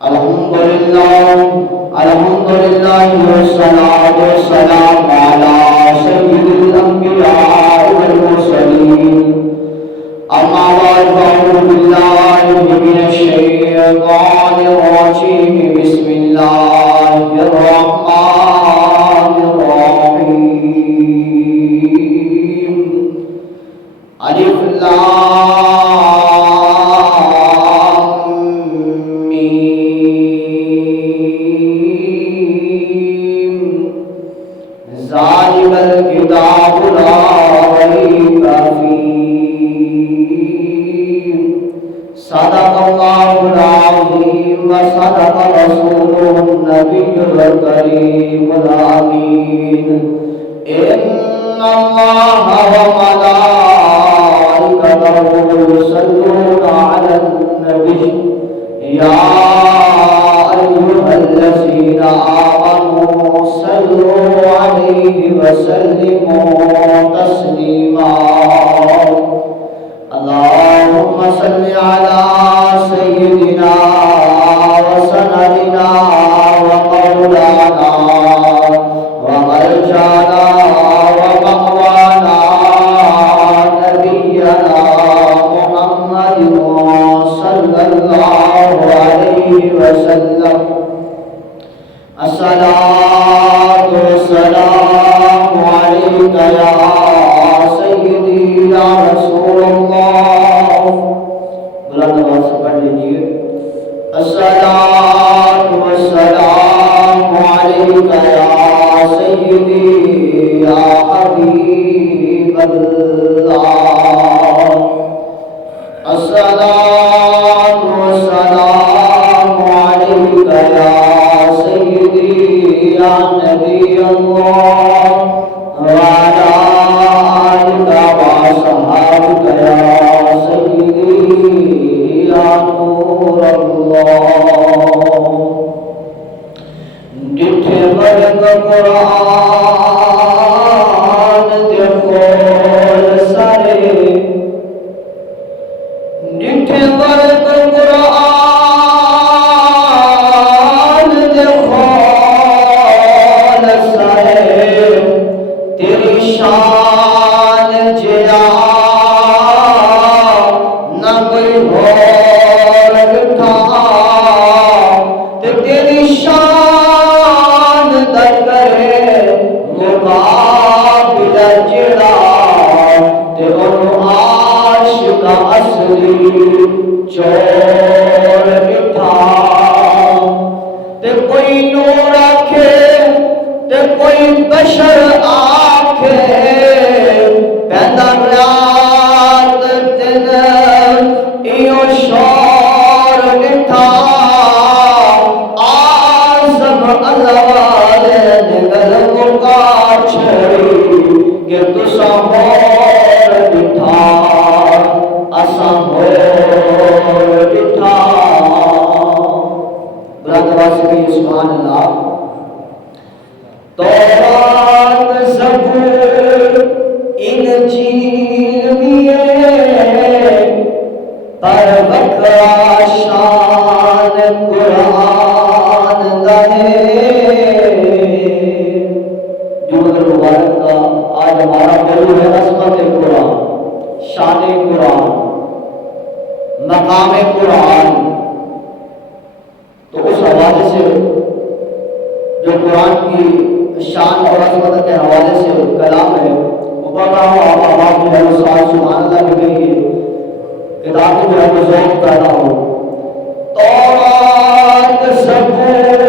الحمدللہ والصلاة والسلام على سید الانبیاء والمرسلین اما بعد فاعوذ باللہ من الشیطان الرجیم بسم اللہ الرحمن الرحیم الف لام میم ذالک الکتاب لا ریب فیہ صدق اللہ العظیم وصدق رسوله النبی الکریم الامین ان اللہ وملائکته یصلون علی النبی یا ایها الذین آمنوا صلوا علیہ وسلموا تسلیما اللهم صل على سيدنا وسندنا ومولانا ومرجعنا ومأوانا نبينا محمد صلى الله عليه وسلم الصلاة والسلام عليك يا سيدي يا رسول اللہ بلند آواز سے پڑھ لیجیے الصلاة والسلام عليك يا سيدي يا حبيب الله الصلاة والسلام عليك يا سيدي يا نبي الله وعلى آلك وصحابك يا سيدي يا نور الله ڈٹھے ورگ قرآن دے خول سارے ڈٹھے ورگ قرآن دے خول سارے تیری شان جیا نہ کوئی اور بٹھا تے تیری شان در کرے مقابل جڑا تے انہوں عاشق اصلی چور بٹھا تے کوئی نور آکھے تے کوئی بشر آکھے پیدا رات دن ایو شور بٹھا آزم اللہ نگل مکا چھڑی کہ تسا مور بٹھا اسا مور بٹھا براد واسقی سبحان اللہ تورات زبور انجیل میں پر وقرا شان قرآن دہے جمعہ مبارک کا آج ہمارا موضوع ہے عظمت قرآن شان قرآن مقام قرآن تو اس حوالے سے جو قرآن کی شان اور عظمت کے حوالے سے کلام ہے وہ پڑھ رہا ہوں آپ آواز جو ہے وہ سبحان اللہ بھی کہیے کتاب جو ہے وہ ذوق پیدا ہو تورات زبور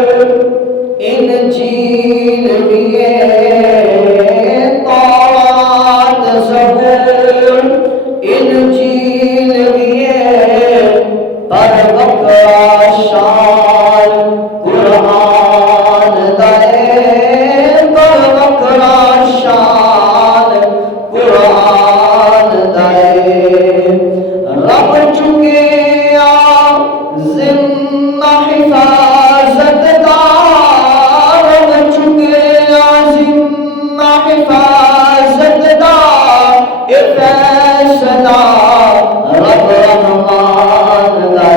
انجیل میں تورات زبور انجیل میں پر وقرا شان قرآن دے پر وقرا شان قرآن دے رب چکے ذمہ حفاظت کا رب چکے ذمہ حفاظت کا فیصلہ رب رحمان دے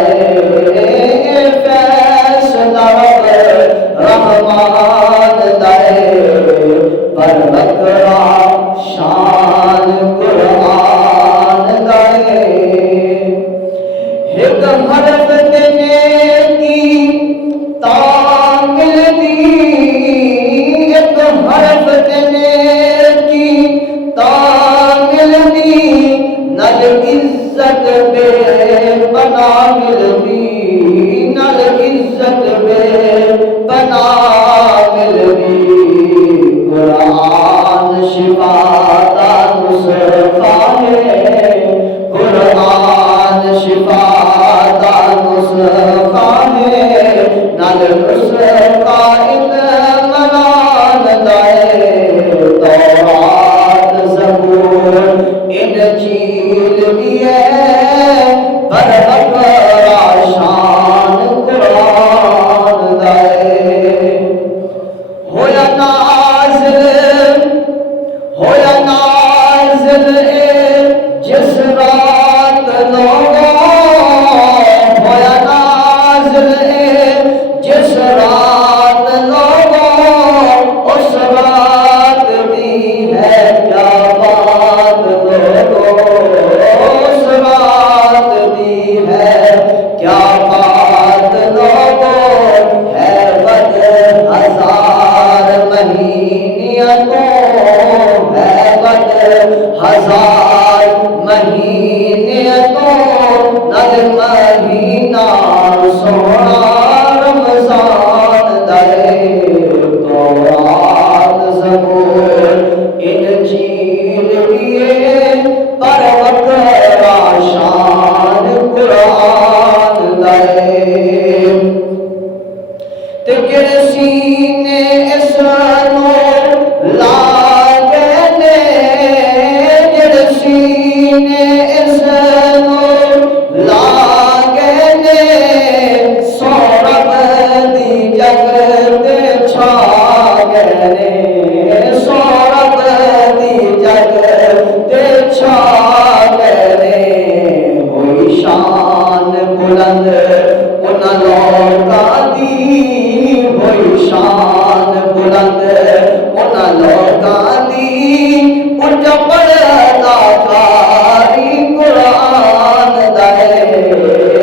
قائد منان دائے تورات زبور انجیل بھی ہے پر بکرا شان قرآن دائے ہویا نازل جس رات لوگوں ہویا نازل جس رات لوگوں اس رات دی ہے کیا بات لوگوں اس رات دی ہے کیا بات لوگوں ہے بد ہزار مہینیتوں ہے بد ہزار مہینیتوں نل مہینہ سونا رمضان دے تورات زبور انجیل لیے پر بکرا شان قرآن دے تکر سینے اس نور لاگنے جڑ سینے اس نور لاگنے سورب دی جگت چھاگنے سورب دی جگت چھاگنے ہوئی شان بلند ان لوکاں دی ہوئی شان بلند ان لوکاں دی اچ پڑھدا کاری قرآن دے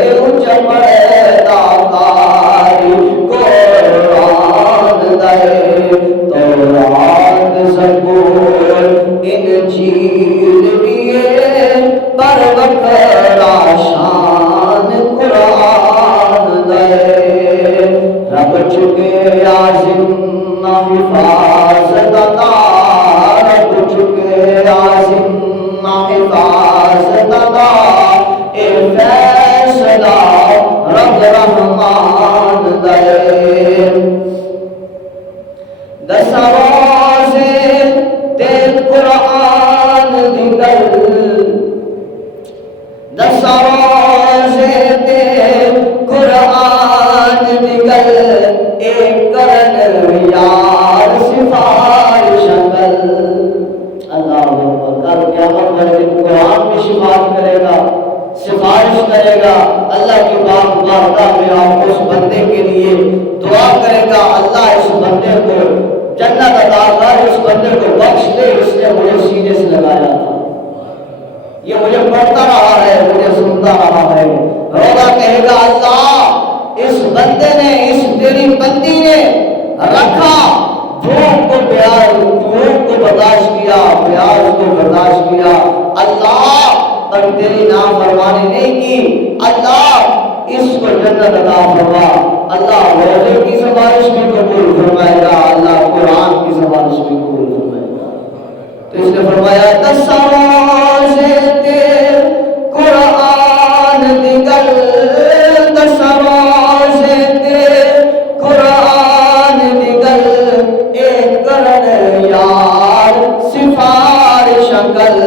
اچ پڑھدا کاری قرآن دے تورات زبور انجیل لیے پر بکرا شان قرآن دے رب چکے عظیم حفاظت عطا رب چکے عظیم حفاظت عطا اے فیصلہ رب رحمان دے دس آوازیں تے قرآن دی گل دس آوازیں تے قرآن دی گل ایک کرن یار سفارش کل اللہ اکبر کل قیامت والے دن قرآن میں شفاعت کرے گا سفارش کرے گا اللہ کی بات بارگاہ میں آپ اس بندے کے لیے دعا کرے گا اللہ اس بندے کو جنت عطا کر اس بندے کو بخش دے اس نے مجھے سینے سے لگایا تھا یہ مجھے پڑھتا رہا ہے مجھے سنتا رہا ہے روزہ کہے گا اللہ اس بندے نے اس تیری بندی نے رکھا بھوک کو پیاس بھوک کو برداشت کیا پیاس کو برداشت کیا اللہ پر تیری نافرمانی نہیں کی اللہ اس کو جنت عطا فرما اللہ روزے کی سفارش بھی قبول فرمائے گا اللہ قرآن کی سفارش بھی قبول فرمائے گا تو اس نے فرمایا دس آوازیں تے قرآن دی گل دس آوازیں تے قرآن دی گل ایک کرن یار سفارش کل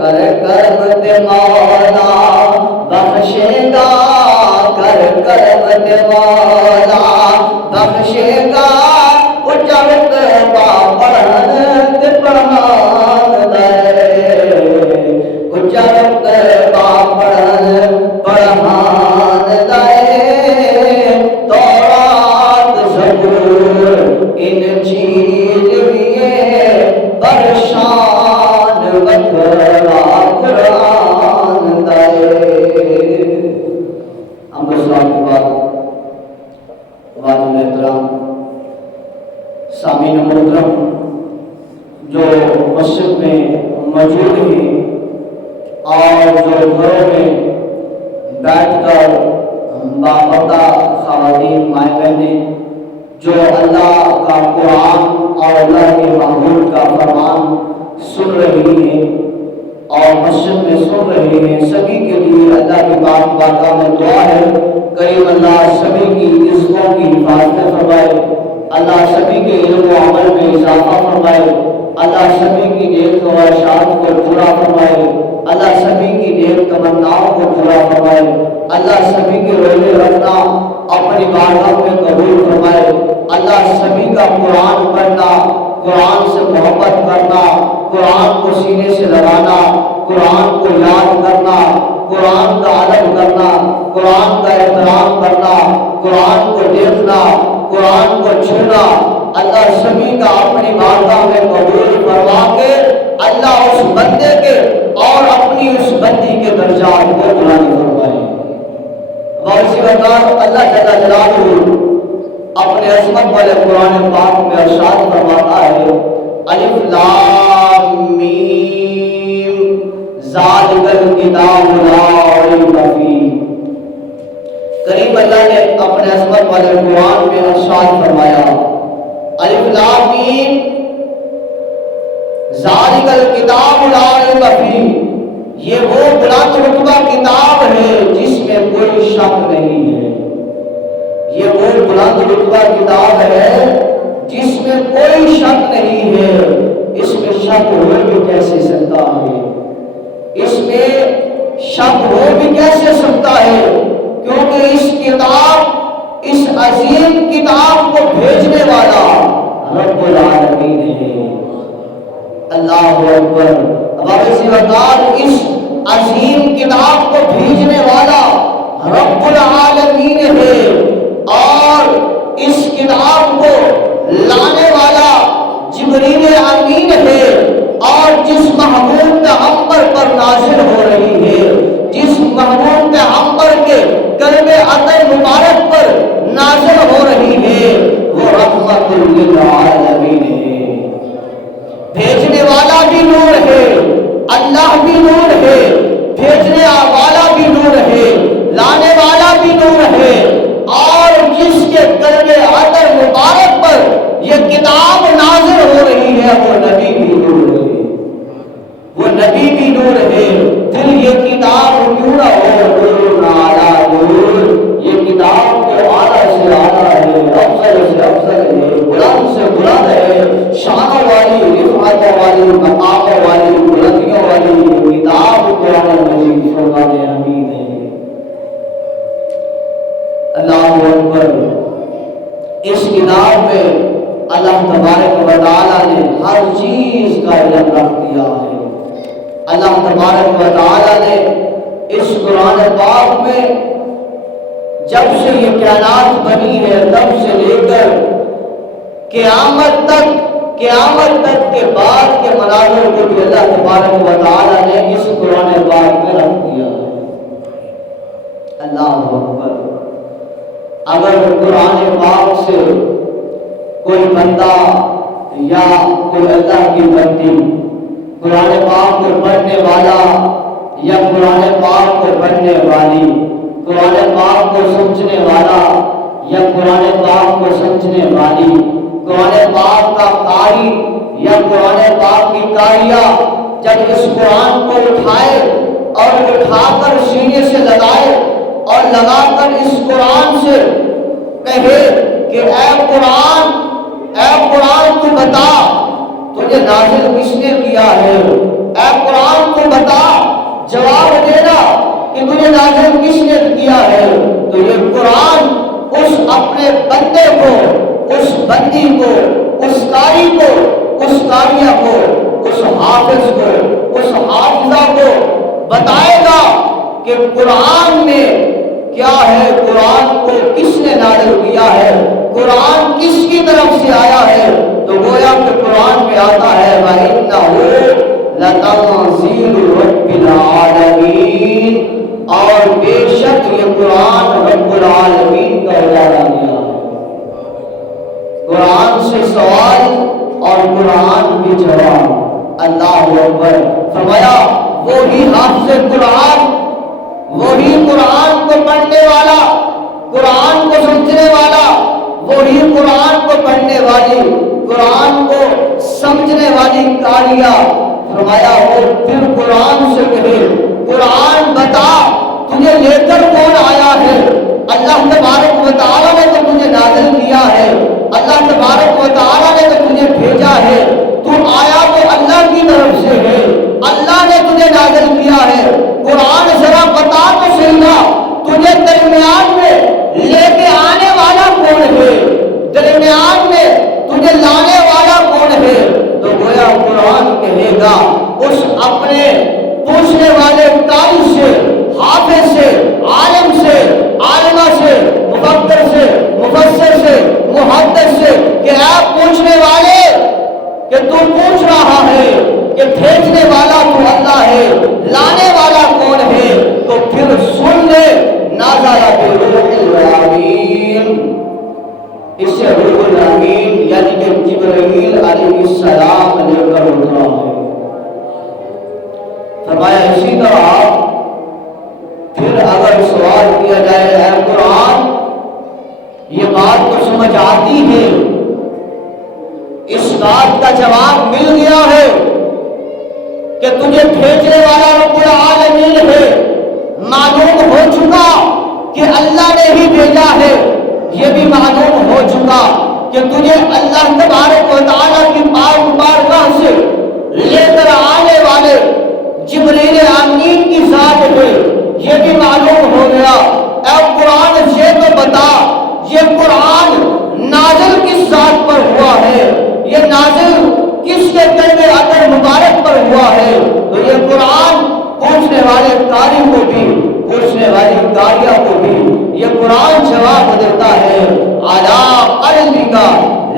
کر کرم دے مولا بخشے گا کر کرم دے مولا بخشے گا اجڑت با پڑھن تے پڑھان دے اجڑت با پڑھن پڑھان دے تورات زبور انجیل لیے برشان بکرا قرآن دے ہم اسلام کی بات احترام سامعین محترم جو مسجد میں موجود ہیں اور جو گھروں میں بیٹھ کر باپردہ خواتین مائیں بہنیں جو اللہ کا قرآن اور اللہ کے محبوب کا فرمان سن رہی ہیں اور مسجد میں سن رہے ہیں سبھی کے لیے اللہ کی بارگاہ میں دعا ہے کریم اللہ سبھی کی اس قوم کی حفاظت فرمائے، اللہ سبھی کے علم و عمل میں اضافہ فرمائے، اللہ سبھی کی نیک خواہشات کو پورا فرمائے، اللہ سبھی کی نیک تمناؤں کو پورا فرمائے، اللہ سبھی کے روزے رکھنا اپنی بارگاہ میں قبول فرمائے، اللہ سبھی کا قرآن پڑھنا، قرآن سے محبت کرنا، قرآن کو سینے سے لگانا، قرآن کو یاد کرنا، قرآن کا ادب کرنا، قرآن کا احترام کرنا، قرآن کو دیکھنا، قرآن کو چھونا، اللہ سبھی کا اپنی بارگاہ میں قبول فرما کے اللہ اس بندے کے اور اپنی اس بندی کے درجات کو بلند فرمائے۔ اور اسی وقت اللہ جل جلالہ اپنے عظمت والے قرآن پاک میں ارشاد فرماتا ہے، الف لام میم ذالک الکتاب لا ریب فیہ۔ کریم اللہ نے اپنے عظمت والے قرآن میں ارشاد فرمایا، الف لام میم ذالک الکتاب لا ریب فیہ، یہ وہ بلند رتبہ کتاب ہے جس میں کوئی شک نہیں ہے، یہ وہ بلند رتبہ کتاب ہے جس میں کوئی شک نہیں ہے۔ اس میں شک ہو بھی کیسے سکتا ہے، اس میں شک ہو بھی کیسے سکتا ہے، کیونکہ اس کتاب، اس عظیم کتاب کو بھیجنے والا رب العالمین ہے۔ اللہ اکبر۔ اب اسی وقت اس عظیم کتاب کو بھیجنے والا رب العالمین ہے، اور اس کتاب کو لانے والا جبریل امین ہے، اور جس محبوب پیغمبر پر نازل ہو رہی ہے، جس محبوب پیغمبر کے کلمہ عطر مبارک پر نازل ہو رہی ہے، وہ رحمت للعالمین ہے۔ بھیجنے والا بھی نور ہے، اللہ بھی نور ہے، بھیجنے والا بھی نور ہے، لانے والا بھی نور ہے، اور جس کے کلمہ عطر مبارک پر یہ کتاب نازل ہو رہی ہے وہ نبی بھی نور ہے، وہ نبی بھی نور ہے۔ پھر یہ کتاب کیوں نہ ہو نور علی نور، یہ کتاب تو اعلیٰ سے اعلیٰ ہے، افضل سے افضل ہے، بلند سے بلند ہے، شانوں والی، رفعت والی، مقام والی، بلندیوں والی یہ کتاب قرآن مجید فرمان حمید ہے۔ اللہ اکبر۔ اس کتاب میں اللہ تبارک و تعالیٰ نے ہر چیز کا علم رکھ دیا ہے۔ اللہ تبارک و تعالیٰ نے اس قرآن پاک میں جب سے یہ کائنات بنی ہے تب سے لے کر قیامت تک کے بعد کے مناظر کو بھی اللہ تبارک و تعالیٰ نے اس قرآن پاک میں رکھ دیا ہے۔ اللہ اکبر۔ اگر قرآن پاک سے کوئی بندہ یا کوئی اللہ کی بندی قرآن پاک کو پڑھنے والا یا قرآن پاک کو پڑھنے والی، قرآن پاک کو سمجھنے والا یا قرآن پاک کو سمجھنے والی، قرآن پاک کا قاری یا قرآن پاک کی قاریہ جب اس قرآن کو اٹھائے اور اٹھا کر سینے سے لگائے اور لگا کر اس قرآن سے کہے کہ اے قرآن تو بتا تجھے نازل کس نے کیا ہے، اے قرآن تو بتا جواب دینا کہ تجھے نازل کس نے کیا ہے، تو یہ قرآن اس اپنے بندے کو، اس بندی کو، اس قاری کو، اس قاریہ کو، اس حافظ کو، اس حافظہ کو بتائے گا کہ قرآن میں کیا ہے، قرآن کو کس نے نازل کیا ہے، قرآن کس کی طرف سے آیا ہے۔ تو گویا کہ قرآن میں آتا ہے وَإِنَّهُ لَتَنزِيلُ رَبِّ الْعَالَمِينَ، اور بے شک یہ قرآن رب العالمین کا اتارا گیا ہے۔ قرآن سے سوال اور قرآن بھی جواب۔ اللہ اکبر۔ فرمایا وہی حافظ قرآن، وہی قرآن کو پڑھنے والا، قرآن کو سمجھنے والا، وہی قرآن کو پڑھنے والی، قرآن کو سمجھنے والی قاریہ۔ فرمایا وہ پھر قرآن سے کہے قرآن بتا تجھے لے کر کون آیا ہے، اللہ تبارک و تعالیٰ نے تو تجھے کہ تو پوچھ رہا ہے کہ بھیجنے والا تو اللہ ہے، لانے والا کون ہے، تو پھر سن لے نازل بالروح الامین، اس سے روح الامین یعنی کہ جبرائیل علیہ السلام لے کر اترا ہے۔ فرمایا اسی طرح پھر اگر سوال کیا جائے اے قرآن یہ بات تو سمجھ آتی ہے، اس بات کا جواب مل گیا ہے کہ تجھے بھیجنے والا رب العالمین ہے، معلوم ہو چکا کہ اللہ نے ہی بھیجا ہے، یہ بھی معلوم ہو چکا کہ تجھے اللہ تبارک و تعالیٰ کی بارگاہ سے لے کر آنے والے جبریل امین کی ذات ہے، یہ بھی معلوم ہو گیا۔ اے قرآن یہ تو بتا یہ قرآن نازل کس ذات پر ہوا ہے، یہ نازل کس کے کلمے اطہر مبارک پر ہوا ہے؟ تو یہ قرآن پوچھنے والے قاری کو بھی، پوچھنے والی قاریہ کو بھی یہ قرآن جواب دیتا ہے عَلَىٰ قَلْبِكَ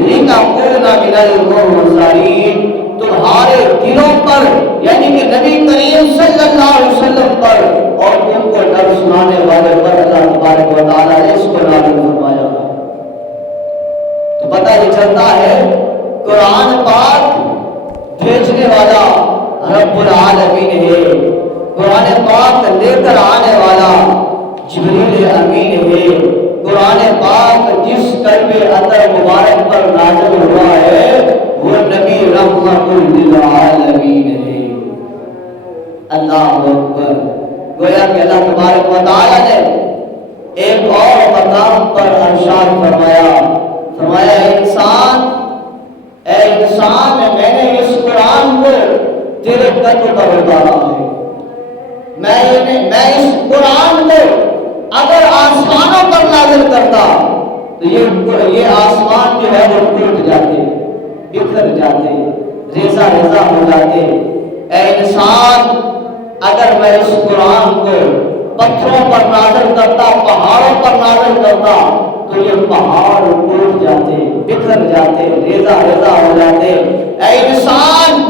لِتَكُونَ مِنَ الْمُنذَرِينَ، تمہارے دلوں پر یعنی کہ نبی کریم صلی اللہ علیہ وسلم پر اور ان کو ڈر سنانے والے پر اللہ تبارک و تعالیٰ نے اس کو نازل فرمایا۔ تو پتہ یہ چلتا ہے قرآن پاک بھیجنے والا رب العالمین ہے، قرآن پاک لے کر آنے والا جبریل امین ہے، قرآن پاک جس کلمے اطہر مبارک پر نازل ہوا ہے وہ نبی رحمت للعالمین ہے۔ اللہ اکبر، گویا کہ اللہ تبارک و تعالیٰ نے ایک اور مقام پر ارشاد فرمایا اے انسان میں نے اس قرآن کو تیرے قلب پر اتارا ہے، میں اس قرآن کو اگر آسمانوں پر نازل کرتا تو یہ آسمان جو ہے وہ ٹوٹ جاتے، بکھر جاتے، ریزہ ریزہ ہو جاتے۔ اے انسان اگر میں اس قرآن کو پتھروں پر نازل کرتا، پہاڑوں پر نازل کرتا تو یہ پہاڑ ٹوٹ جاتے، بکھر جاتے، ریزہ ریزہ ہو جاتے۔ اے انسان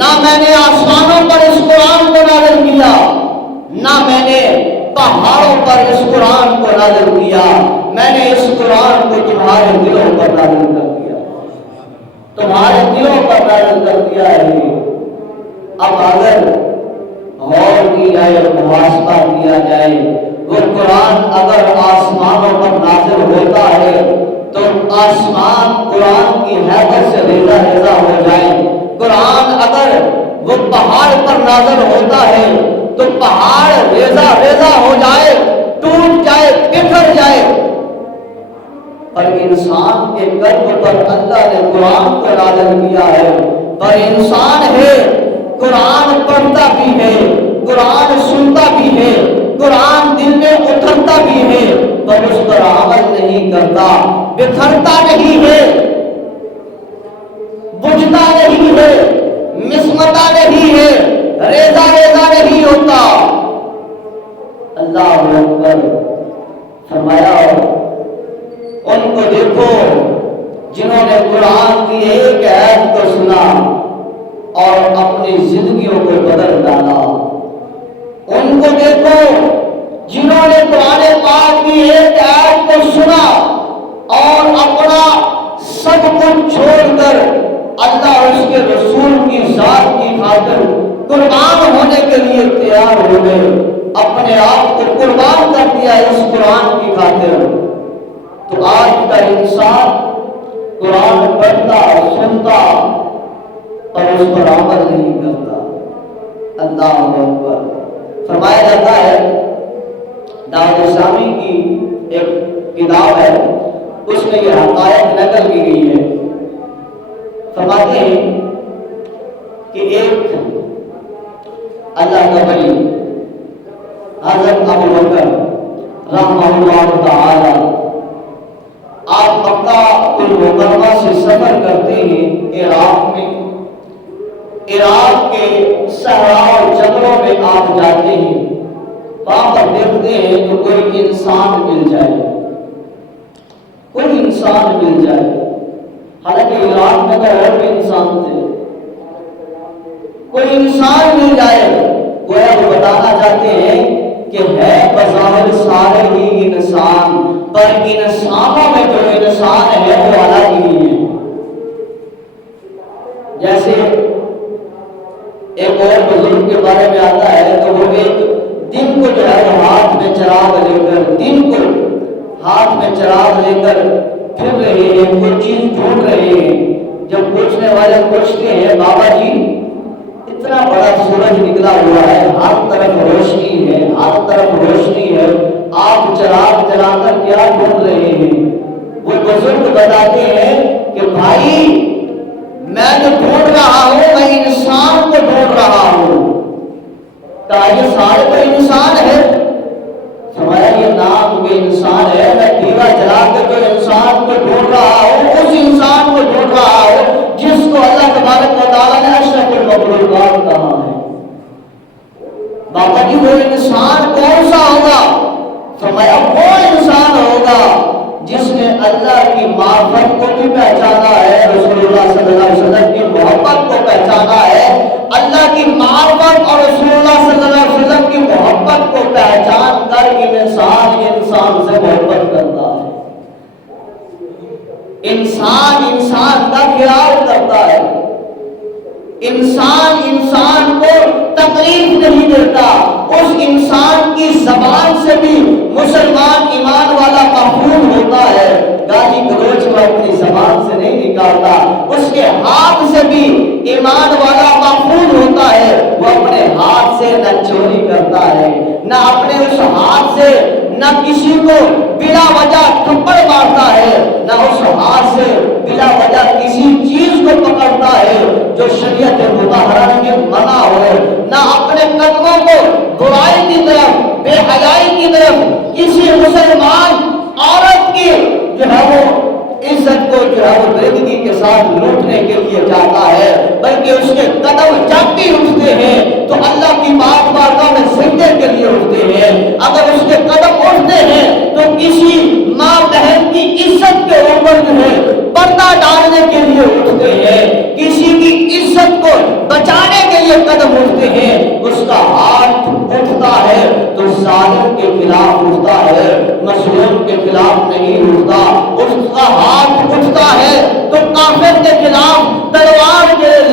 نہ میں نے آسمانوں پر اس قرآن کو نازل کیا، نہ میں نے پہاڑوں پر اس قرآن کو نازل کیا، میں نے اس قرآن کو تمہارے دلوں پر نازل کر دیا، تمہارے دلوں پر نازل کر دیا ہے۔ اب اگر غور کی جائے، محاسبہ کیا جائے، وہ قرآن اگر آسمانوں پر نازل ہوتا ہے تو آسمان قرآن کی حیثیت سے ریزہ ریزہ ہو جائے، قرآن اگر وہ پہاڑ پر نازل ہوتا ہے تو پہاڑ ریزہ ریزہ ہو جائے، ٹوٹ جائے، بکھر جائے۔ پر انسان کے قلب پر اللہ نے قرآن کو نازل کیا ہے، پر انسان ہے قرآن پڑھتا بھی ہے، قرآن سنتا بھی ہے، قرآن دل میں اترتا بھی ہے، پر اس پر عمل نہیں کرتا، بکھرتا نہیں ہے، بجھتا نہیں ہے، مسمتا نہیں ہے، ریزہ ریزہ نہیں ہوتا۔ اللہ اکبر، فرمایا ان کو دیکھو جنہوں نے قرآن کی ایک آیت کو سنا اور اپنی زندگیوں کو بدل ڈالا، ان کو دیکھو جنہوں نے قرآن پاک کی ایک آیت کو سنا اور اپنا سب کچھ چھوڑ کر اللہ اور اس کے رسول کی ذات کی خاطر قربان ہونے کے لیے تیار ہو گئے، اپنے آپ کو قربان کر دیا اس قرآن کی خاطر۔ تو آج کا انسان قرآن پڑھتا، سنتا اور اس پر عمل نہیں کرتا۔ اللہ اکبر، فرمایا جاتا ہے دعوت اسلامی کی ایک کتاب ہے، اس میں یہ حقائق نقل کی گئی ہے۔ فرماتے ہیں کہ ایک اللہ کا ولی حضرت ابو بکر رحمہ اللہ تعالی، آپ مکہ المکرمہ سے سفر کرتے ہیں عراق میں، عراق کے صحرا اور جنگلوں میں آپ جاتے ہیں، وہاں پر دیکھتے ہیں تو کوئی انسان مل جائے، کوئی انسان مل جائے، حالانکہ عراق میں تو اور بھی انسان تھے، کوئی انسان مل جائے، گویا وہ بتانا چاہتے ہیں کہ ہے بظاہر سارے ہی انسان، پر انسانوں میں جو انسان ہے وہ الگ ہی ہے۔ جیسے ایک اور بزرگ کے بارے میں آتا ہے کہ وہ ایک دن کو جو ہے وہ ہاتھ میں چراغ لے کر، دن کو ہاتھ میں چراغ لے کر پھر رہے ہیں، کوئی چیز ڈھونڈ رہے ہیں۔ جب پوچھنے والے پوچھتے ہیں بابا جی اتنا بڑا سورج نکلا ہوا ہے، ہر طرف روشنی ہے، ہر طرف روشنی ہے، آپ چراغ جلا کر کیا ڈھونڈ رہے ہیں؟ وہ بزرگ بتاتے ہیں کہ بھائی میں جو ڈھونڈ رہا ہوں میں انسان کو ڈھونڈ رہا ہوں۔ کہا یہ سارے تو انسان ہے؟ فرمایا یہ نام کے انسان ہے، میں دیوا جلا کر جو انسان کو ڈھونڈ رہا ہوں اس انسان کو ڈھونڈ رہا ہوں جس کو اللہ تبارک و تعالیٰ نے اشرف المخلوقات کہا ہے۔ بابا جی وہ انسان کون سا ہوگا؟ فرمایا وہ انسان ہوگا جس نے اللہ کی معرفت کو بھی پہچانا ہے، رسول اللہ صلی اللہ علیہ وسلم کی محبت کو پہچانا ہے، اللہ کی معرفت اور رسول اللہ صلی اللہ علیہ وسلم کی محبت کو پہچان کر انسان سے محبت کرتا ہے، انسان کا خیال کرتا ہے، انسان کو تکلیف نہیں دیتا، اس انسان کی زبان سے بھی مسلمان ایمان والا محفوظ ہوتا ہے، گالی گلوچ وہ اپنی زبان سے نہیں نکالتا، اس کے ہاتھ سے بھی ایمان والا محفوظ ہوتا ہے، وہ اپنے ہاتھ سے نہ چوری کرتا ہے، نہ اپنے اس ہاتھ سے نہ کسی کو بلا وجہ تھپڑ مارتا ہے، نہ اس ہاتھ سے بلا وجہ کسی چیز کو پکڑتا ہے جو شریعت مطہرہ میں منع ہو، نہ اپنے قدموں کو برائی کی طرف، بے حیائی کی طرف، کسی مسلمان عورت کی جو ہے وہ عزت کو جو ہے وہ بےدبی کے ساتھ لوٹنے کے لیے جاتا ہے، بلکہ اس کے قدم جب بھی اٹھتے ہیں تو اللہ کی بارگاہ میں سجدے کے لیے اٹھتے ہیں، اگر اس کے قدم اٹھتے ہیں تو کسی ماں بہن کی عزت کے اوپر جو ہے پردہ ڈالنے کے لیے اٹھتے ہیں، کسی کی عزت کو بچانے کے لیے قدم اٹھتے ہیں، اس کا ہاتھ اٹھتا ہے تو ظالم کے خلاف اٹھتا ہے، مظلوم کے خلاف نہیں اٹھتا، اس کا ہاتھ اٹھتا ہے تو کافر کے خلاف تلوار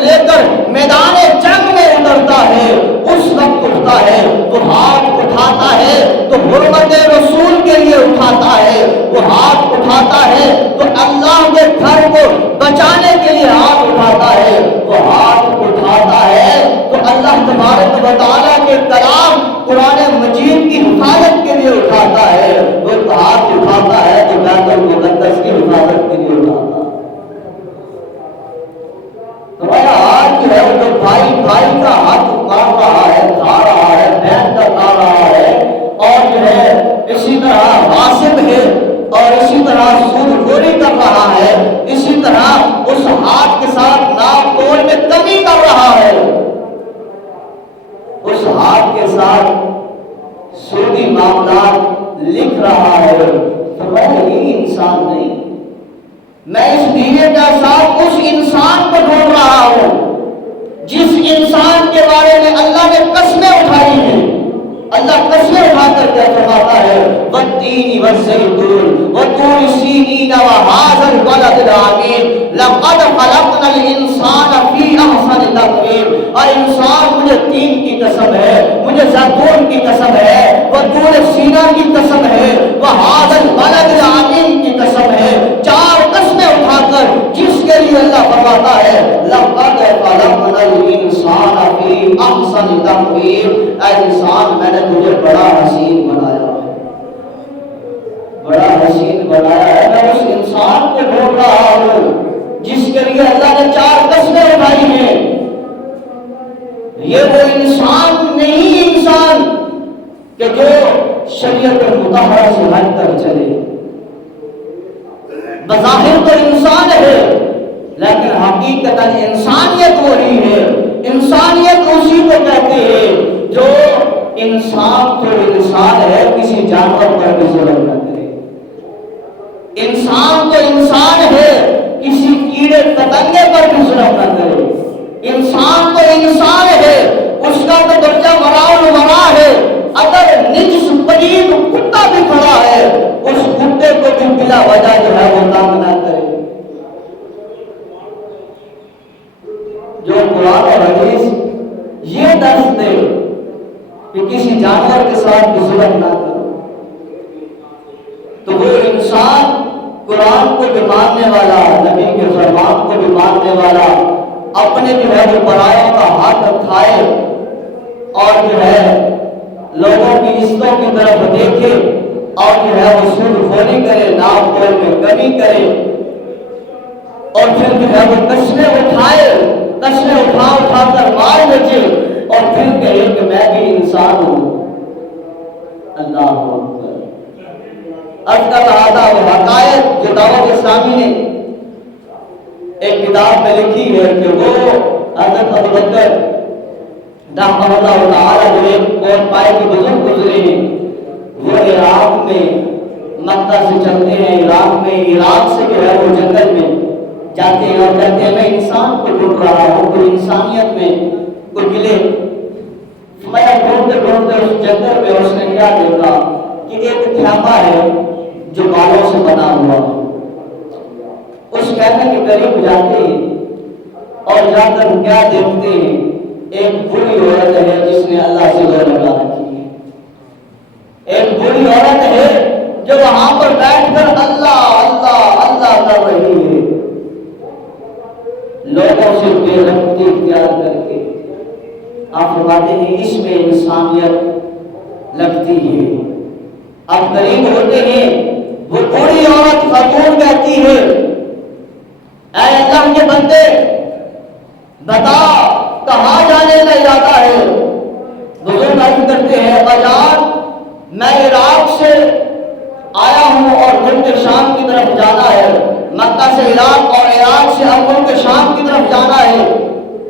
لے کر میدان جنگ میں اترتا ہے، اس وقت اٹھتا ہے تو ہاتھ اٹھاتا ہے تو حرمت رسول کے لیے اٹھاتا ہے، وہ ہاتھ اٹھاتا ہے تو اللہ کے گھر کو بچانے کے لیے ہاتھ اٹھاتا ہے، وہ ہاتھ اٹھاتا ہے تو اللہ تبارک و تعالیٰ کے کلام قرآن مجید کی حفاظت کے لیے اٹھاتا ہے، وہ ہاتھ اٹھاتا ہے تو بیت المقدس کی حفاظت کے لیے اٹھاتا ہے۔ تمہارا ہاتھ جو ہے وہ جو بھائی کا حق کاٹ رہا ہے، کھا رہا ہے، بہن کا کھا رہا ہے، اور جو ہے اسی طرح غاصب ہے اور اسی طرح سود خوری کر رہا ہے، اسی طرح اس ہاتھ کے ساتھ ناپ توڑ میں کمی کر رہا ہے، اس ہاتھ کے ساتھ سودی معاملات لکھ رہا ہے، تو میں یہ انسان نہیں، میں اس دینے کا ساتھ اس انسان کو ڈھونڈ رہا ہوں جس انسان کے بارے میں اللہ نے قسمیں اٹھائی ہیں۔ اللہ قسمیں اٹھا کر کیا فرماتا ہے؟ والتین والزیتون وطور سینین وہذا البلد الامین لقد خلقنا الانسان فی احسن تقویم، اور انسان مجھے تین کی قسم ہے، مجھے زیتون کی قسم ہے، وطور سینا کی قسم ہے، وہذا البلد الامین کی قسم ہے، چار قسمیں اٹھا کر جس کے لیے اللہ فرماتا ہے لقد خلقنا الانسان فی احسن تقویم، اے انسان میں نے تجھے بڑا حسین بنایا ہے، بڑا حسین بنایا ہے، میں اس انسان کو ڈھونڈ رہا ہوں جس کے لیے اللہ نے چار قسمیں اٹھائی ہیں۔ یہ وہ انسان نہیں انسان کہ جو شریعت مطہرہ سے ہٹ کر چلے، بظاہر تو انسان ہے لیکن حقیقتاً انسانیت وہی ہے، انسانیت اسی کو کہتے ہیں جو انسان تو انسان ہے، کسی جانور پر بھی ظلم نہ کرے، انسان تو انسان ہے، کسی کیڑے پتنگے پر بھی ظلم نہ کرے، انسان تو انسان ہے، اس کا تو درجہ مرا ہے۔ اگر نجس پلید کتا بھی کھڑا ہے، اس کتے کو بھی بلا وجہ جو ہے وہ تنگ نہ کرے۔ جو قرآن اور حدیث یہ درس دے کہ کسی جانور کے ساتھ بھی ظلم نہ کرو، تو وہ انسان قرآن کو بھی ماننے والا، نبی کے فرمان کو بھی ماننے والا، اپنے جو ہے وہ پرایوں کا ہاتھ کھائے اور جو ہے لوگوں کی عزتوں کی طرف دیکھے اور جو ہے وہ سود خوری کرے، نام تول میں کمی کرے، اور پھر جو ہے وہ قسمیں اٹھا کر مار بچے اور پھر کہے کہ میں بھی انسان ہوں۔ اللہ اکبر۔ اب کا کہا تھا وہ حقائق جو دعوت اسلامی نے ایک کتاب میں لکھی ہے کہ وہ حضرت ابوبکر رحمہ اللہ تعالی جو ایک اور پائے کے بزرگ گزرے ہیں، وہ عراق میں مکہ سے چلتے ہیں، عراق سے جو ہے وہ جنگل میں جاتے ہیں اور کہتے ہیں میں انسان کو ڈھونڈ رہا ہوں، کوئی انسانیت میں کوئی ملے۔ میں ڈھونڈتے اس جنگل میں اس نے کیا دیکھا کہ ایک خیمہ ہے جو بالوں سے بنا ہوا ہے۔ اس خیمے کے قریب جاتے ہیں اور جا کر کیا دیکھتے ہیں، ایک بری عورت ہے جس نے اللہ سے زور لگا رکھی ہے۔ ایک بری عورت ہے جو وہاں پر بیٹھ کر اللہ اللہ اللہ کر رہی ہے، لوگوں سے بے رحمتی اختیار کر کے۔ آپ فرماتے ہیں اس میں انسانیت لگتی ہے۔ اب قریب ہوتے ہیں، وہ بوڑھی عورت خاتون کہتی ہے اے اللہ کے بندے بتا کہاں جانے کا ارادہ ہے؟ بزرگ عرض کرتے ہیں اجان میں عراق سے آیا ہوں اور ملک شام کی طرف جانا ہے، مکہ سے عراق اور عراق سے اب ملک شام کی طرف جانا ہے،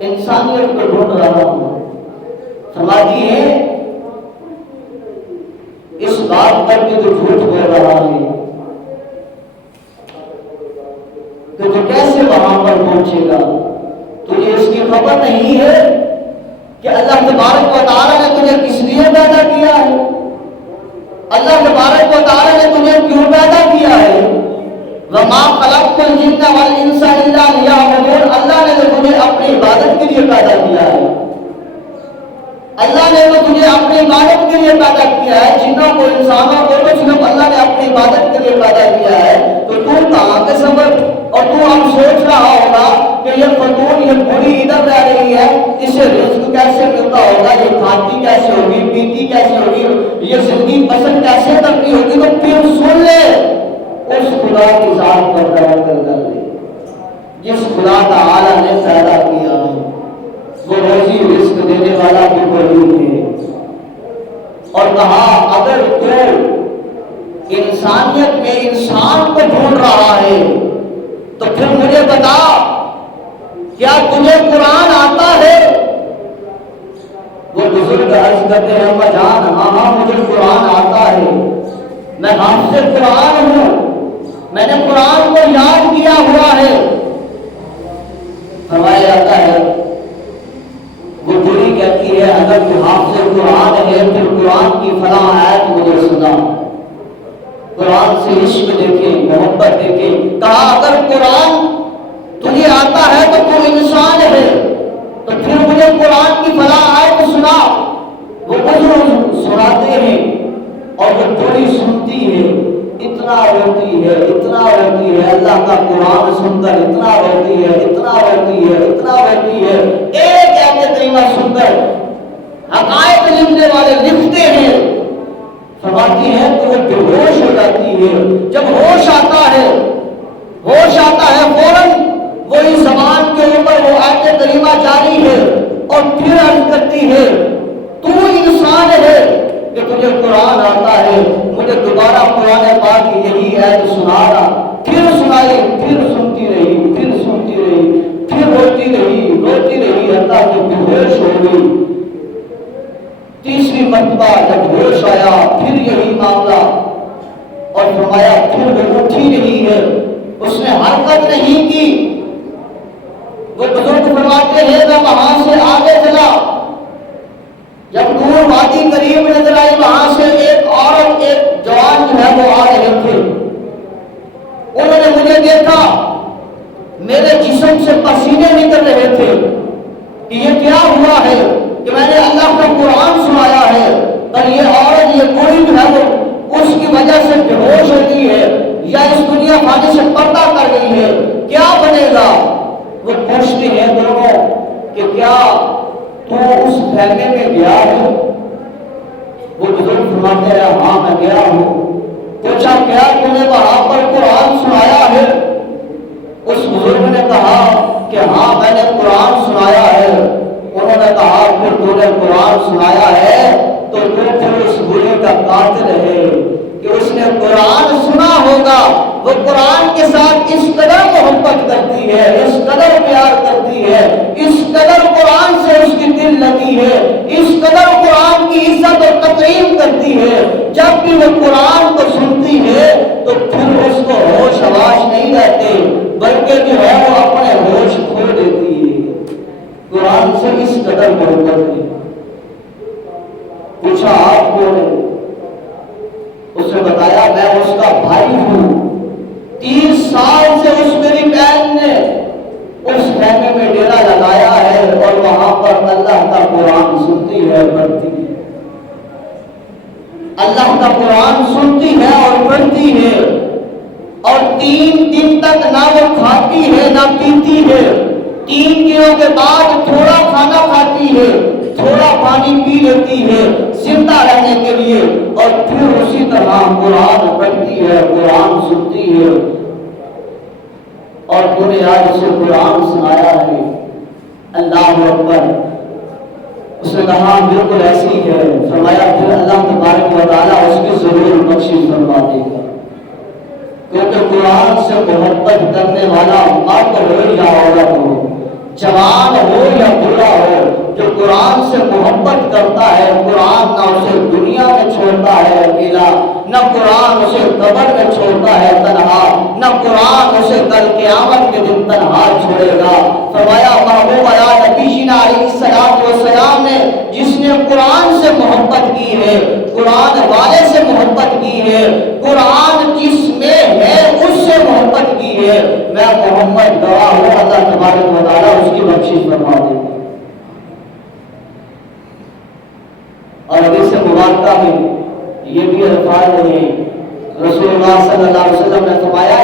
انسانیت کو ڈھونڈ رہا ہوں۔ فرماتی ہے اس بات پر کہ تو جھوٹ بول رہا ہے کہ تو کیسے وہاں پر پہنچے گا؟ تجھے اس کی خبر نہیں ہے کہ اللہ تبارک و تعالی نے تجھے کس لیے پیدا کیا ہے؟ اللہ تبارک و تعالی نے تجھے کیوں پیدا کیا ہے؟ وَمَا خَلَقْتُ الْجِنَّ وَالْإِنسَ إِلَّا لِيَعْبُدُونِ۔ اللہ نے تو تجھے اپنی عبادت کے لیے پیدا کیا ہے، اللہ نے تو تجھے اپنی عبادت کے لیے پیدا کیا ہے۔ جنوں کو انسانوں کو تو صرف اللہ نے اپنی عبادت کے لیے پیدا کیا ہے، تو کہاں کے سبب؟ اور اب سوچ رہا ہوگا کہ یہ خاتون یہ بوڑھی ادھر رہ رہی ہے، اسے رزق کیسے ملتا ہوگا، یہ کھاتی کیسے ہوگی، پیتی کیسے ہوگی، یہ زندگی بسر کیسے کرتی ہوگی؟ تو پھر سن لے اس خدا کی ذات پر توکل کر لے جس خدا تعالی نے پیدا کیا ہے، وہ روزی رزق دینے والا بھی وہی ہے۔ اور کہا اگر تو انسانیت میں انسان کو ڈھونڈ رہا ہے تو پھر مجھے بتا کیا تجھے قرآن آتا ہے؟ وہ بزرگ عرض کرتے ہیں اما جان ہاں مجھے قرآن آتا ہے، میں حافظ قرآن ہوں، میں نے قرآن کو یاد کیا ہوا ہے۔ فرمایا جاتا ہے وہ بوڑھی کہتی ہے اگر تو حافظ قرآن ہے پھر قرآن کی فلاں آیت مجھے سنا، قرآن سے عشق دیکھیں، محبت دیکھیں۔ کہا اگر قرآن تجھے آتا ہے تو تو انسان ہے، تو پھر مجھے قرآن کی فلاں آیت سنا۔ وہ بزرگ سناتے ہیں اور وہ بوڑھی سنتی ہے، اتنا روتی ہے اللہ کا قرآن سن کر، اتنا روتی ہے ایک آیت کریمہ سن کر حقائق لکھنے والے لکھتے ہیں، فرماتی ہے کہ وہ بے ہوش ہو جاتی ہے۔ جب ہوش آتا ہے فوراً وہی زبان کے اوپر وہ آیت کریمہ جاری ہے اور پھر عرض کرتی ہے تو انسان ہے کہ تجھے قرآن آتا ہے، مجھے دوبارہ قرآن پاک کی یہی آیت سنانا۔ پھر سنائی، پھر سنتی رہی، پھر روتی رہی حتیٰ کہ بے ہوش ہو گئی۔ تیسری مرتبہ جب ہوش آیا پھر یہی معاملہ، اور فرمایا پھر وہ اٹھی نہیں ہے، اس نے حرکت نہیں کی۔ وہ بزرگ فرماتے ہیں وہ آ رہے تھے، انہوں نے مجھے دیکھا، میرے جسم سے پسینے نکل رہے تھے کہ یہ کیا ہوا ہے کہ میں نے اللہ کا قرآن سنایا ہے پر یہ عورت، یہ کوئی جو ہے وہ اس کی وجہ سے بے ہوش ہو گئی ہے یا اس دنیا فانی سے پردہ کر گئی ہے، کیا بنے گا؟ وہ پوچھتے ہیں دونوں کہ کیا تو اس خیمے میں گیا ہے؟ وہ بزرگ فرماتے ہیں ہاں میں گیا ہوں۔ پوچھا کیا تم نے وہاں پر قرآن سنایا ہے؟ اس بزرگ نے کہا کہ ہاں میں نے قرآن سنایا ہے۔ انہوں نے کہا پھر تو نے قرآن سنایا ہے تو پھر اس بری کا قاتل ہے کہ اس نے قرآن سنا ہوگا، وہ قرآن کے ساتھ اس قدر محبت کرتی ہے، اس قدر پیار کرتی ہے، اس قدر قرآن سے اس کی دل لگی ہے، اس قدر قرآن کی عزت اور تقریم کرتی ہے، جب بھی وہ قرآن کو سنتی ہے تو پھر اس کو ہوش حواس نہیں رہتے بلکہ جو ہے وہ اپنے ہوش کھو دیتی ہے۔ قرآن سے اس قدر محبت ہے۔ پوچھا آپ کون ہے؟ اس نے بتایا میں اس کا بھائی ہوں، 30 سال سے اس میری بہن نے اس خیمے میں ڈیرا لگایا ہے اور وہاں پر اللہ کا قرآن سنتی ہے، پڑھتی ہے، اللہ کا قرآن سنتی ہے اور پڑھتی ہے، اور 3 دن تک نہ وہ کھاتی ہے نہ پیتی ہے، 3 دنوں کے بعد تھوڑا کھانا کھاتی ہے، تھوڑا پانی پی لیتی ہے زندہ رہنے کے لیے، اور پھر اسی طرح قرآن پڑھتی ہے، قرآن سنتی ہے۔ اور تو نے آج اسے قرآن سنایا ہے، اللہ اکبر۔ اس نے کہا بالکل ایسی ہے۔ فرمایا پھر اللہ تبارک و تعالیٰ اس کی ضرور بخشش فرما دے گا، کیونکہ قرآن سے محبت کرنے والا مرد ہو یا عورت ہو، جوان ہو یا بوڑھا ہو، جو قرآن سے محبت کرتا ہے، قرآن نہ اسے دنیا میں چھوڑتا ہے اکیلا، نہ قرآن اسے قبر میں چھوڑتا ہے تنہا، نہ قرآن اسے کل قیامت کے دن تنہا چھوڑے گا۔ فرمایا محبوب نبینا علیہ السلام نے جس نے قرآن سے محبت کی ہے، قرآن والے سے محبت کی ہے، قرآن جس میں ہے اس سے محبت کی ہے، میں محمد گواہ ہوں، اللہ تبارک و تعالیٰ اس کی بخشش فرما دے گا۔ اور حدیث مبارکہ میں یہ بھی الفاظ ہیں، رسول اللہ صلی اللہ علیہ وسلم نے فرمایا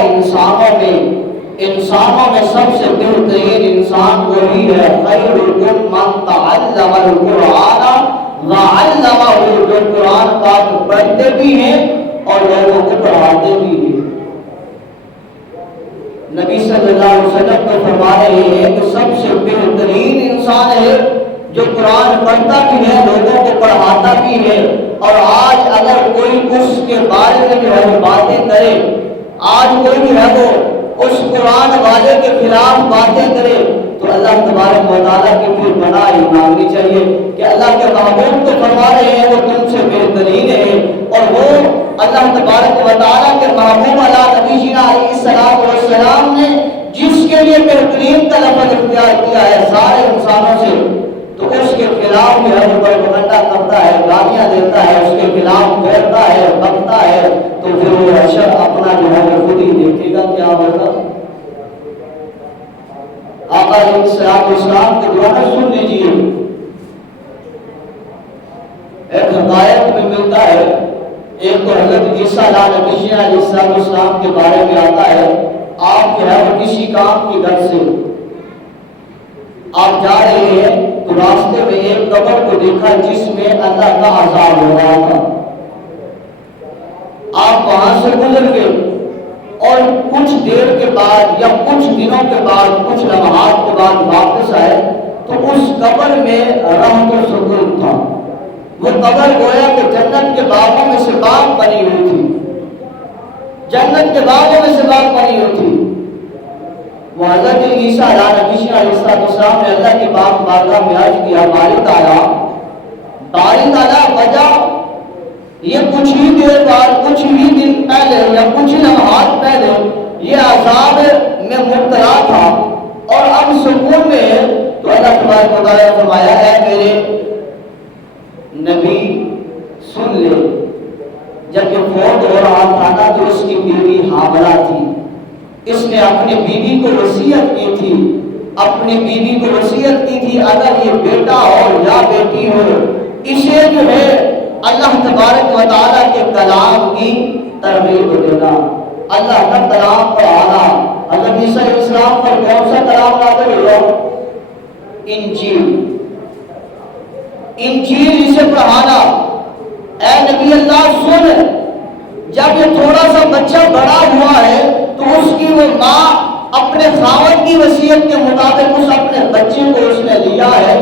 انسانوں میں سب سے بہترین انسان وہی ہے، خیرکم من تعلم القرآن وعلمہ، جو قرآن پاک پڑھتے بھی ہیں اور لوگوں کو پڑھاتے بھی ہیں۔ نبی صلی اللہ علیہ وسلم کو فرما رہے ہیں کہ سب سے بہترین انسان ہے جو قرآن پڑھتا بھی ہے، لوگوں کو پڑھاتا بھی ہے۔ اور آج اگر کوئی اس کے بارے میں جو ہے وہ باتیں کرے، آج کوئی جو ہے وہ اس قرآن والے کے خلاف باتیں کرے تو اللہ تبارک و تعالیٰ کی پھر پناہ مانگنی چاہیے کہ اللہ کے محبوب تو فرما رہے ہیں وہ تم سے بہترین ہے، اور وہ اللہ تبارک و تعالیٰ کے محبوب نبینا علیہ السلام نے جس کے لیے بہترین کا لفظ اختیار کیا ہے سارے انسانوں سے، تو اس کے خلاف جو ہے وہ پروپیگنڈا کرتا ہے، گالیاں دیتا ہے، اس کے خلاف بولتا ہے، بکتا ہے، تو پھر وہ حشر اپنا جو ہے وہ خود ہی دیکھے گا کیا ہوگا۔ آقا علیہ السلام کے دعا سن لیجیے، ایک حقائق میں ملتا ہے، ایک تو حضرت عیسیٰ علیہ السلام کے بارے میں آتا ہے، آپ جو ہے وہ کسی کام کی گھر سے آپ جا رہے ہیں تو راستے میں ایک قبر کو دیکھا جس میں اللہ کا عذاب ہو رہا تھا، آپ وہاں سے گزر گئے اور کچھ دیر کے بعد یا کچھ دنوں کے بعد، کچھ لمحات کے بعد واپس آئے تو اس قبر میں رحمت و سکون تھا۔ وہ قبر گویا کہ جنت کے باغوں میں سے باغ بنی ہوئی تھی، جنت کے باغوں میں سے باغ بنی ہوئی تھی۔ وہ حضرت عیسیٰ علیہ السلام نے اللہ کے پاک بارگاہ میں عرض کیا، باری تعالیٰ وجہ یہ کچھ ہی دیر بعد، کچھ ہی دن پہلے یا کچھ ہی لمحات پہلے یہ عذاب میں مبتلا تھا اور اب سکون میں ہے، تو اللہ تبارک و تعالیٰ نے فرمایا ہے میرے نبی سن لے، جب یہ فوت ہو رہا تھا حاملہ تھی، اس نے اپنی بیوی کو وصیت کی تھی، اپنی بیوی کو وصیت کی تھی اگر یہ بیٹا ہو یا بیٹی ہو، اسے جو ہے اللہ تبارک و تعالیٰ کے کلام کی ترغیب دینا، اللہ کا کلام پڑھانا۔ حضرت عیسیٰ علیہ السلام پر کون سا کلام نازل ہوا؟ انجیل، انجیل اسے پڑھانا۔ اے نبی اللہ سن، جب یہ تھوڑا سا بچہ بڑا ہوا ہے تو اس کی وہ ماں اپنے خاوند کی وصیت کے مطابق اس اپنے بچے کو اس نے لیا ہے،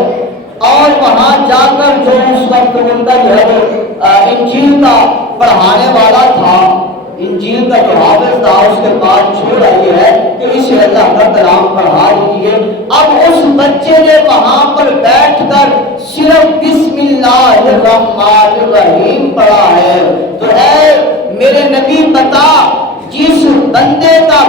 اور وہاں جا کر جو اس وقت ان کا جو ہے وہ انجیل کا پڑھانے والا تھا، انجیل کا جو حافظ تھا، اس کے پاس چھوڑ آئی ہے کہ اسے اللہ کا کلام پڑھا دیجیے۔ اب اس بچے نے وہاں پر بیٹھ کر صرف بسم اللہ الرحمن الرحیم پڑھا ہے۔ تو اے میرے نبی بتا، جس بندے کا